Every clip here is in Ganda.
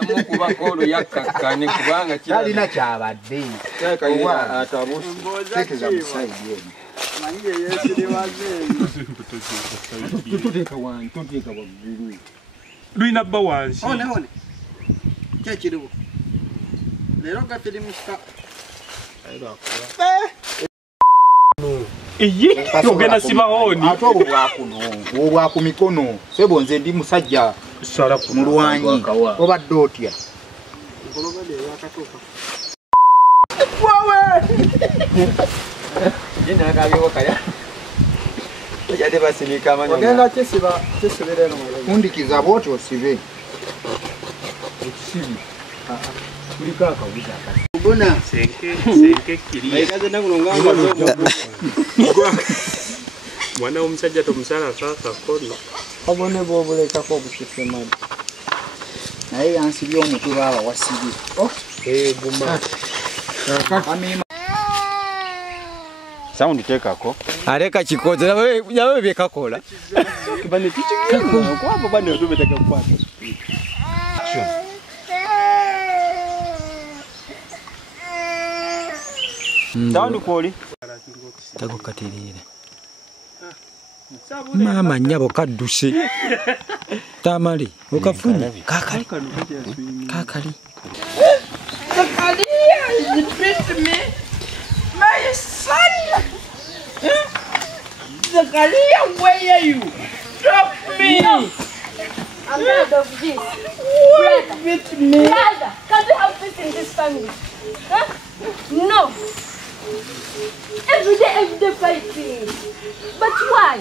Amukuba kolo yakkakkane kubanga talina kyabadde. Owa atabusi. Tekeza musayi yeni. Manje yesiri waze. Tuteeka waggulu. Luina bba wansi. One. Kyekiriwo. Leero gafiri musika. Iye ogenda sibahoni. Ate obwa ku mikono. Sebo nze ndi musajja Sala ku mulwanyi. Obadde otya? Ngologode yakatoka. Jina akabiwo kaya. Yade basinika amanyo. Ogenda kisibire no. Mundikiza bwotyo osibe. Ekisibi. Kulika akabuza akati. Bona. Senke kiri. Ayikaze nakulonga Mwana omusajja tomusala kaka kono. abone bobuleka ko bukisemani. Naye yansibye omutwe baba wasibye. Guma. Sound tekako. Aleka kikoze nawe bekakola. Kibane tichikiko kwabo bane tubeteka kwata. Sound kwoli. Tako katirire. Mama nyabo kaduse. Tamali okafuni kakali. Zakaria is beat me. My son. Zakaria, where are you? Drop me. No. I'm tired of this. Why beat me? Brother, can't we have peace in this family? Huh? No. Every day fighting. But why?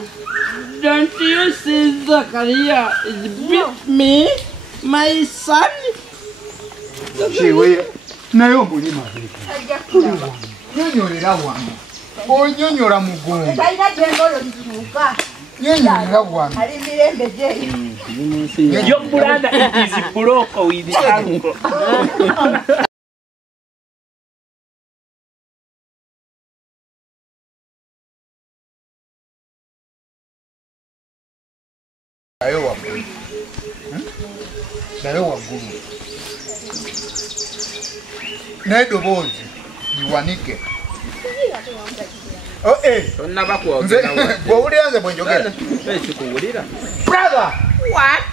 Don't you see Zakaria is beat me? My son. Chiwe nayo mbulima vipi? Nyonyolera wano. Onyonyola mugongo. Taina jengo lolimuka. Nyonyolera wano. Ali mirembe je. Your brother is broke with the uncle. Dayo waggulu. Dayo waggulu. N'eddoboozi liwanike. Tonnaba kwogera. Bw'owulira nze bwe njogera. Ekikuwulira. Brother! What?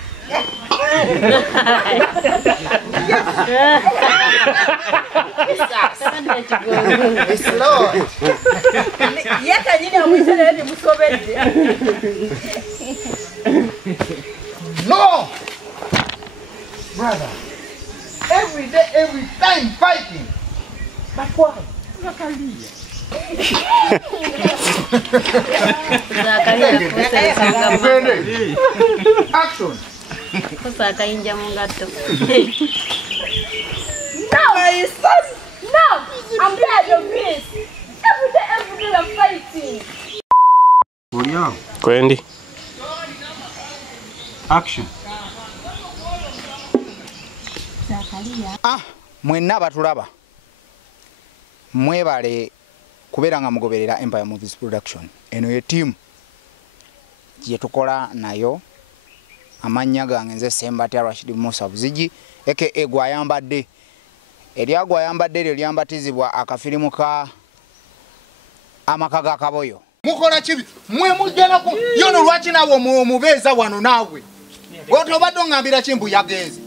It's Lord. Yeka nyine amwisere ni musobedde. No! Brother, every day, every time fighting. But why? Action. Kusaka inja mungato. No, my son. No, I'm tired of this. Every day I'm fighting. Kwendi. Action. Mwenna batulaba. Mwebale kubeera nga mugoberera Empire Movies Production. Eno ye team gye tukola nayo. Amannya gange nze Sembati Rashid Musa Buzigi aka Gwayambadde. Erya Gwayambadde eryo lyambatizibwa akafirimu ka Amaka ga Kaboyo. Mukola kibi mwe mujjana ku yono lwaki nawo mubeeza wano naawe. Oto badde ngambira kimbu yagenze.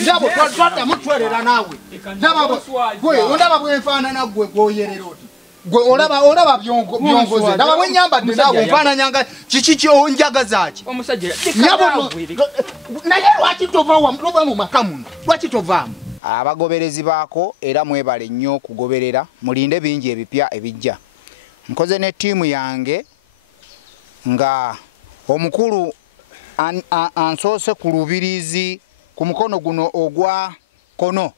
Ndabo twata mutwerera nawe. Ndaba bwe nfaanana gwe gwoyerera oti. Gwe olaba byongoze. Ndaba bwe nyambadde nawe nfaananyanga kiki kyo njagaza ki. Omusajja naye lwaki tova mu makamu? Lwaki tovaamu? Abagoberezi baako era mwebale nnyo okugoberera mulinde bingi ebipya ebijja. Nkoze ne tiimu yange nga omukulu ansoose ku lubirizi ku mukono guno ogwa kono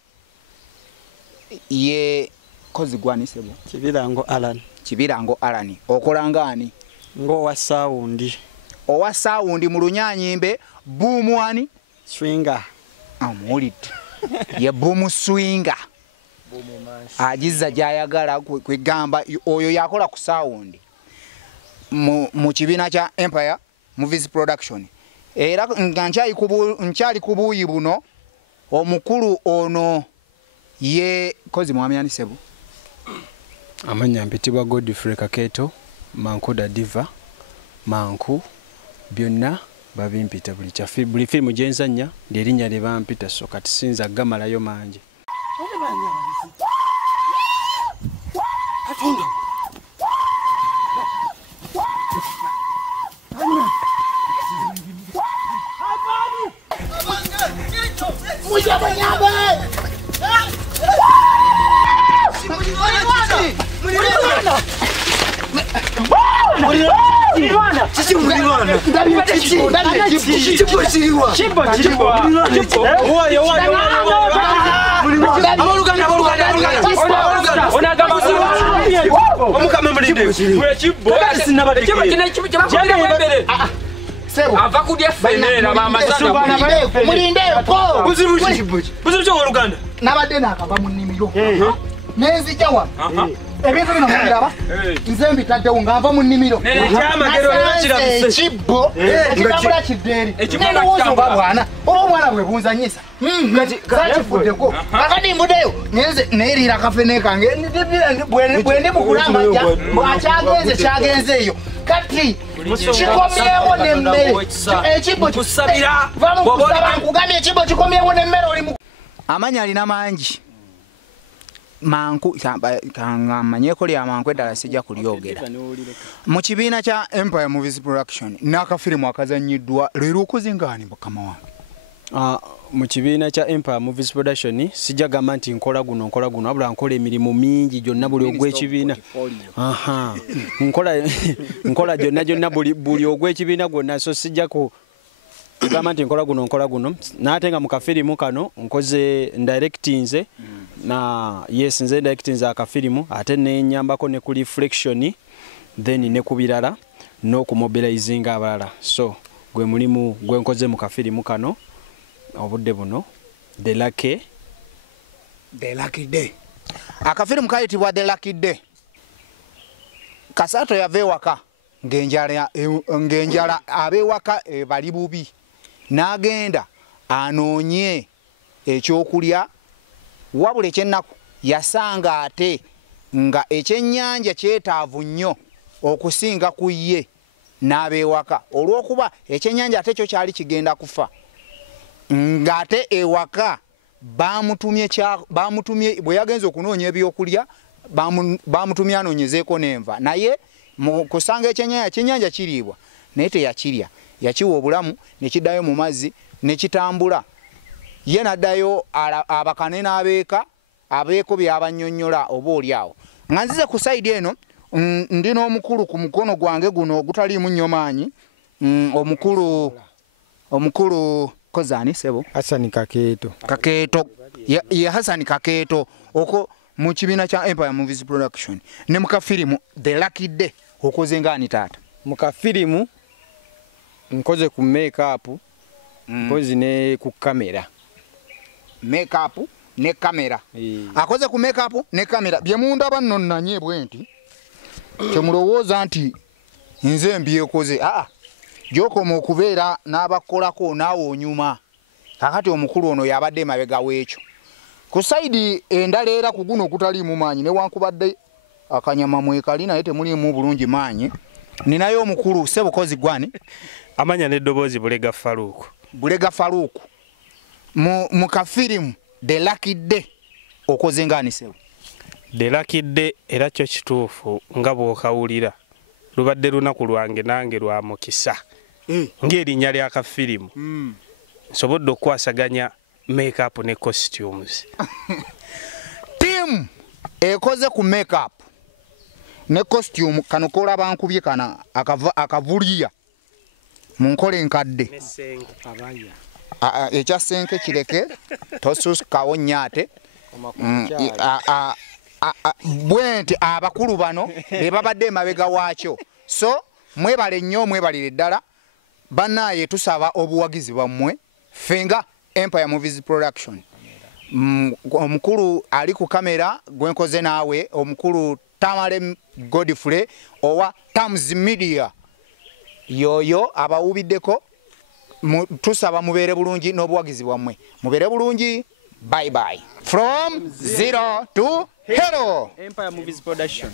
ye kozi gwanisebo Kibirango Alan okola ngani Ngo wa saundi. Owa saundi mu lunyanyimbe boom wani Swinga. Amulit. Ye boom swinga. Ajiza jayagala kwegamba oyo yakola ku saundi. Mu kibina kya Empire Movies Production. Era nkyali kubuyi buno omukulu ono ye kozi mwamyani Sebo amanya mpitibwa Godfrey Kaketo Mankoda Diva Manku byonna babimpita buli filimu gyenzanya lyerinnya lye bampita so kati sinza gamalayo mangi ava kudya fenera mama nabadde nakava mu nnimiro nenzijjawa ebintu bino mulaba nze mbitaddewo ng'ava mu nnimiro ekibbo ekitambula kiddeeri nelowooza oba bwana oba omwana bwe bunzanyisa zakifuddeko akati mbuddeyo ngenze neeriira kafene kange bwe ndi mukulambajja akyagenze kyagenze eyo kati kikomyewo nemmere ekibbo nkugambye ekibbo kikomyewo nemmere olimu amanya alina mangi Manku manyeko lya Manku eddala sijja kulyogera mu kibiina kya Empire Movies Production n'akafirimu akazannyiddwa leero okuzingaani mukama wange mu kibiina kya Empire Movies Production sijja gamba nti nkola guno wabula nkola emirimu mingi gyonna buli ogw'ekibiina nkola gyonna buli ogw'ekibiina gwonna so sijja kugamba nti nkola guno n'ate nga mu kafirimu kano nkoze directinze na yes nze directinze akafirimu ate nenyambako ne ku reflection then ne ku birala n'okumobilizing abalala so gwe mulimu gwe nkoze mu kafirimu kano obudde buno The Lucky Day akafirimu kayitibwa The Lucky Day Kasato yava ewaka ng'enjala ab'ewaka bali bubi n'agenda anoonye ekyokulya wabula ekyennaku yasanga ate nga ekyennyanja kyetaavu nnyo okusinga ku ye n'ab'ewaka olw'okuba ekyennyanja ate kyo kyali kigenda kufa ng'ate ewaka bamutumye bwe yagenza okunoonya ebyokulya bamutumye anoonyezeeko n'enva naye mu kusanga ekyennyanja kiriibwa naye teyakirya yakiwa obulamu ne kiddayo mu mazzi ne kitambula ye naddayo abakane n'abeeka abeeko by'abannyonnyola oba oliawo nga nzize ku sayidi eno ndi n'omukulu ku mukono gwange guno ogutaliimu nnyo maanyi omukulu Kozani Sebo Hassan Kaketo ye Hassan Kaketo oko mu kibiina kya Empire Movies Production ne mu kafirimu The Lucky Day okoze ngani taata mu kafirimu nkoze ku make-up mpozi ne ku kamera make-up ne kamera akoze ku make-up ne kamera bye mundaba nno nanye bwenti temulowooza nti nze mbyekoze gyokoma okubeera n'abakolako naawe onyuma kakati omukulu ono yabadde mabega w'ekyo ku sayidi endala era ku guno okutaliimu maanyi newankubadde akanyama mwekali naye temuliimu bulungi maanyi ninayo omukulu Sebukozi gwani amanya n'eddoboozi Bulega Faruku mu kafirimu The Lucky Day okoze ngani Sebu The Lucky Day era kyo kituufu nga bw'okawulira lubadde lunaku lwange nange lwa mukisa ng'erinnya lya kafirimu nsobodde okukwasaganya make-up ne costumes team ekoze ku make-up ne costume kano kola bankubye kana akavuliya mu nkola enkadde ekya senke kireke tosukawo nnyate bwenti abakulu bano be babadde emabega waakyo so mwebale nnyo mwebalire ddala bannaye tusaba obuwagizi bwammwe fenga Empire Movies Production omukulu ali ku kamera gwenkoze naawe omukulu Tamale Godfrey owa Tams Media yoyo abawubiddeko tusaba mubeere bulungi n'obuwagizi bwammwe mubeere bulungi. Bye bye. From zero to hero. Empire Movies Production.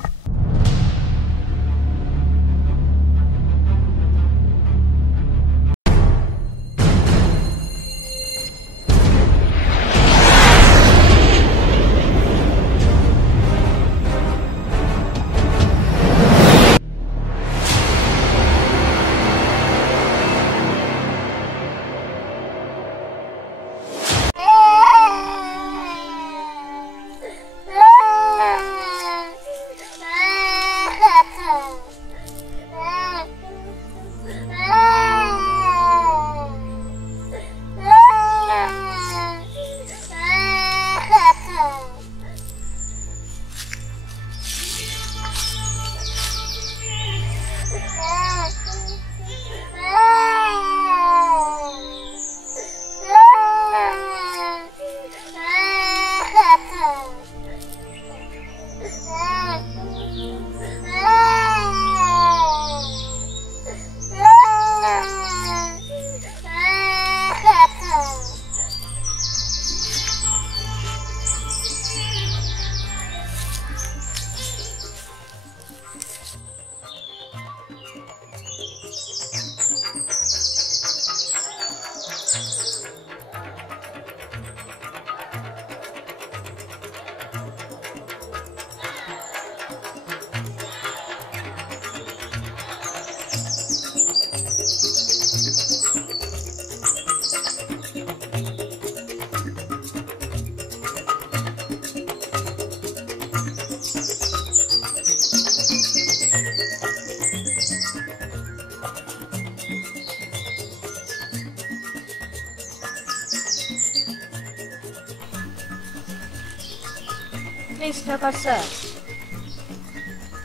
Mr. Kasato.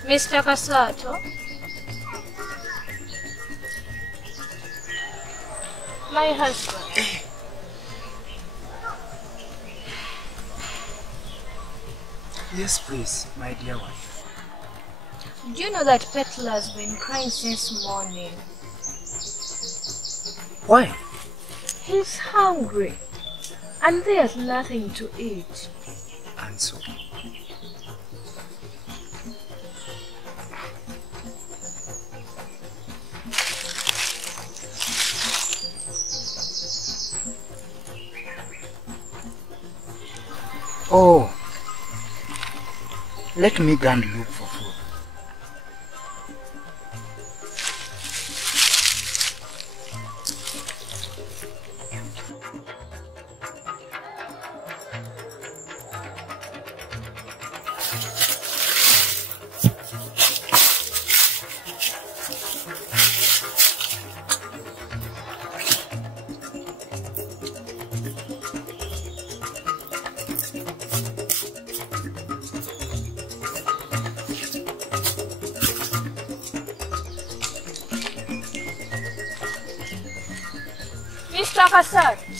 Mr. Kasato. My husband. Yes, please, my dear wife. Do you know that Petla has been crying since morning? Why? He's hungry. And there's nothing to eat. And so? Oh, let me go and look for food. Mr. Kasato.